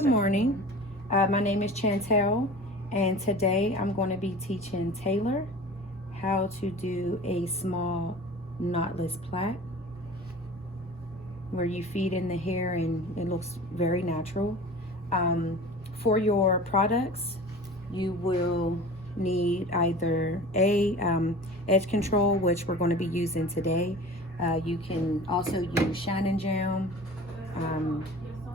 Good morning. My name is Chantel, and today I'm going to be teaching Taylor how to do a small knotless plait where you feed in the hair and it looks very natural. For your products, you will need either edge control, which we're going to be using today. You can also use Shine Jam.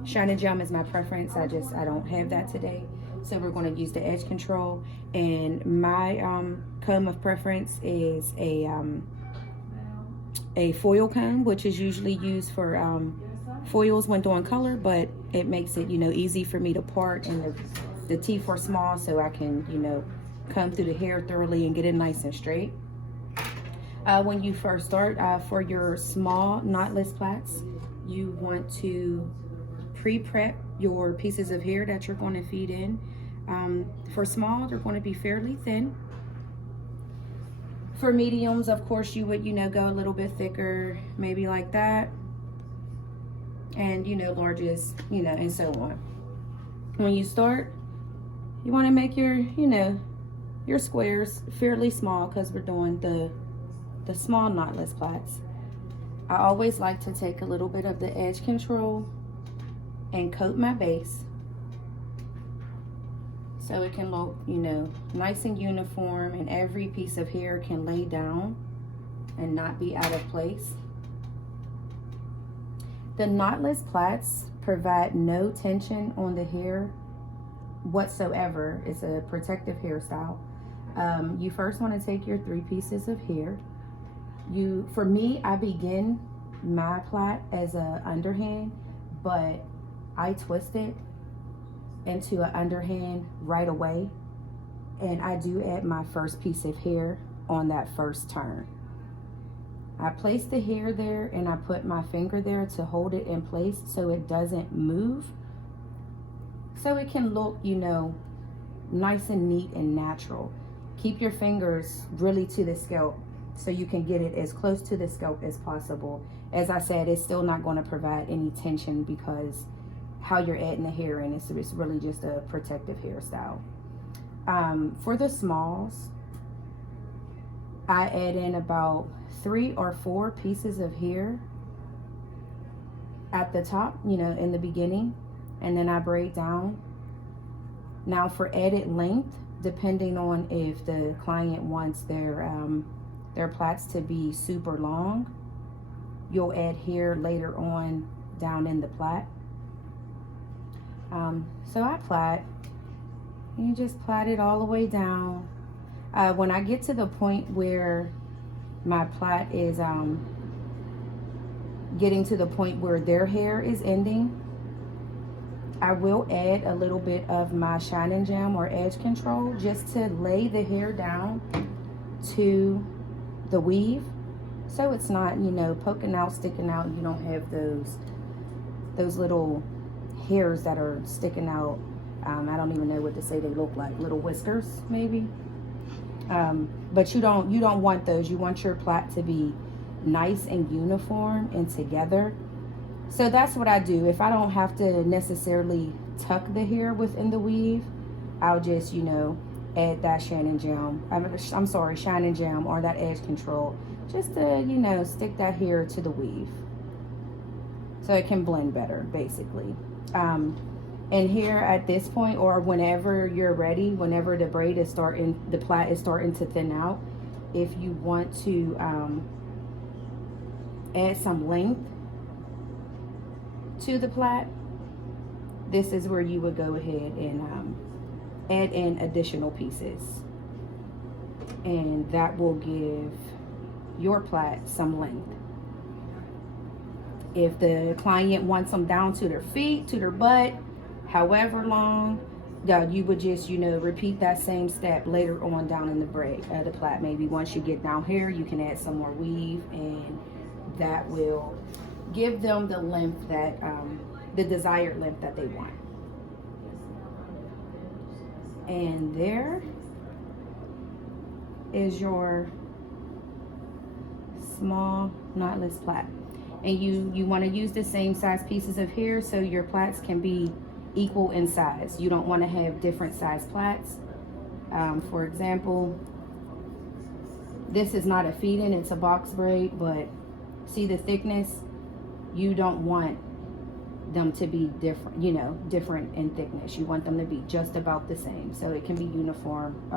Shine Jam is my preference. I don't have that today, so we're going to use the edge control. And my comb of preference is a foil comb, which is usually used for foils when doing color, but it makes it easy for me to part, and the teeth are small, so I can comb through the hair thoroughly and get it nice and straight. When you first start, for your small knotless plaits, you want to pre-prep your pieces of hair that you're going to feed in. For small, they're going to be fairly thin. For mediums, of course, you would go a little bit thicker, maybe like that, and larges, and so on. When you start, you want to make your your squares fairly small, because we're doing the small knotless plaits. I always like to take a little bit of the edge control and coat my base so it can look nice and uniform, and every piece of hair can lay down and not be out of place. The knotless plaits provide no tension on the hair whatsoever. It's a protective hairstyle. You first want to take your 3 pieces of hair. For me, I begin my plait as a underhand, but I twist it into an underhand right away, and I do add my first piece of hair on that first turn. I place the hair there and I put my finger there to hold it in place so it doesn't move, so it can look nice and neat and natural. Keep your fingers really to the scalp so you can get it as close to the scalp as possible. As I said, it's still not going to provide any tension because how you're adding the hair in, it's really just a protective hairstyle. For the smalls, I add in about 3 or 4 pieces of hair at the top, in the beginning, and then I braid down. Now for added length, depending on if the client wants their plaits to be super long, you'll add hair later on down in the plait. So I plait, and you just plait it all the way down. When I get to the point where my plait is getting to the point where their hair is ending, I will add a little bit of my Shine Jam or edge control just to lay the hair down to the weave, so it's not poking out, sticking out. You don't have those little hairs that are sticking out. I don't even know what to say they look like, little whiskers maybe. But you don't want those. You want your plait to be nice and uniform and together. So that's what I do. If I don't have to necessarily tuck the hair within the weave, I'll just add that Shine Jam. Shine Jam or that edge control, just to stick that hair to the weave so it can blend better, basically. And here at this point, or whenever you're ready, whenever the plait is starting to thin out, if you want to add some length to the plait, this is where you would go ahead and add in additional pieces, and that will give your plait some length. If the client wants them down to their feet, to their butt, however long, you would just repeat that same step later on down in the plait. Maybe once you get down here, you can add some more weave, and that will give them the length that the desired length that they want. And there is your small knotless plait. And you want to use the same size pieces of hair so your plaits can be equal in size. You don't want to have different size plaits. For example, this is not a feed-in, it's a box braid, but see the thickness? You don't want them to be different, you know, different in thickness. You want them to be just about the same, so it can be uniform